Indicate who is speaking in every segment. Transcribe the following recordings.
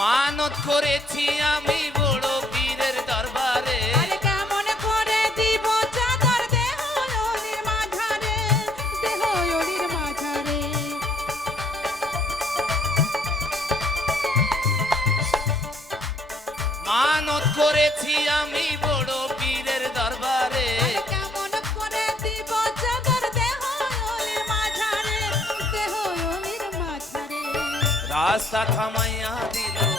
Speaker 1: মানত করেছি আমি বড় পীরের দরবারে।
Speaker 2: কেমন করে দিব চাদর দেহ ওলির মাঝারে দেহ ওলির মাঝারে।
Speaker 1: মানত করেছি আমি বড় রাস্তা থামাইয়া দিল
Speaker 2: রাস্তা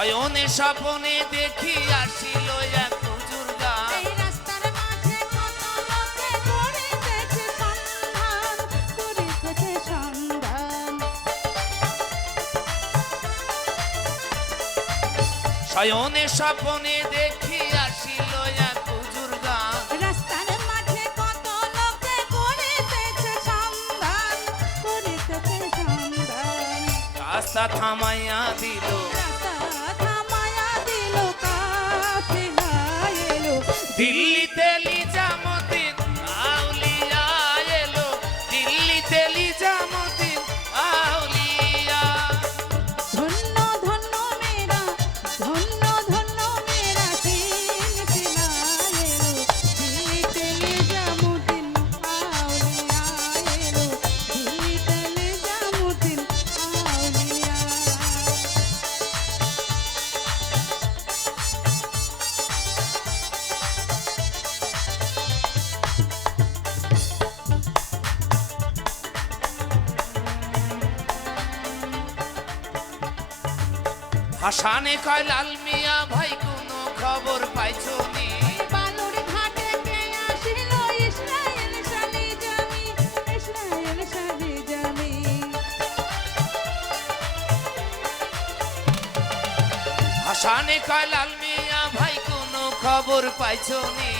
Speaker 1: শয়নে স্বপনে দেখি আসিল এক হুজুর গান। শয়নে স্বপনে দেখি আসিল এক হুজুর গান।
Speaker 2: রাস্তার মাঝে কত লোকে করিতেছে সন্ধান করিতেছে সন্ধান।
Speaker 1: রাস্তা থামাইয়া দিল
Speaker 2: দিল
Speaker 1: হাসানে কয় লাল মিয়া ভাই কোনো খবর পাইছো নি? হাসানে কয় লাল মিয়া ভাই কোনো খবর পাইছো নি?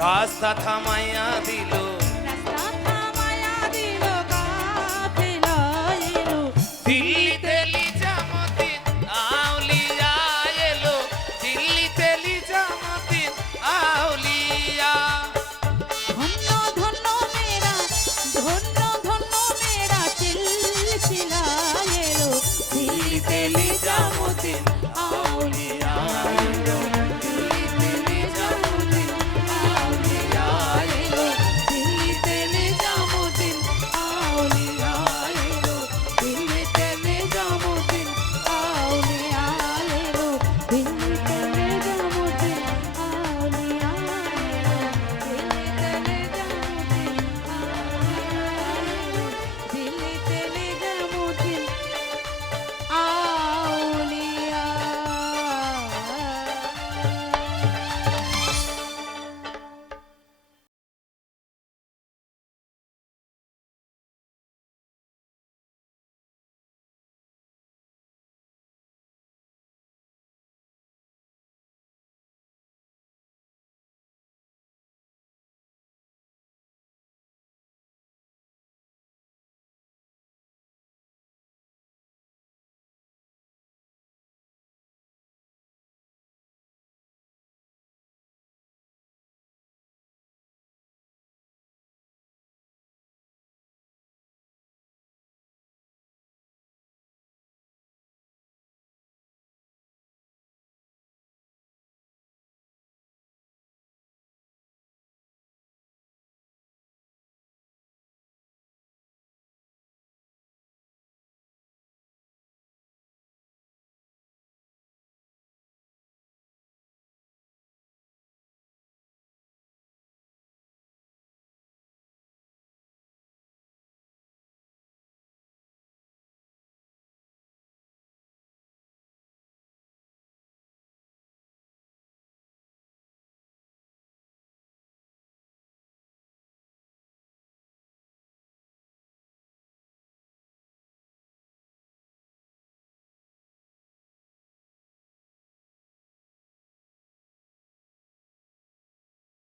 Speaker 1: রাস্তা থামাইয়া দিল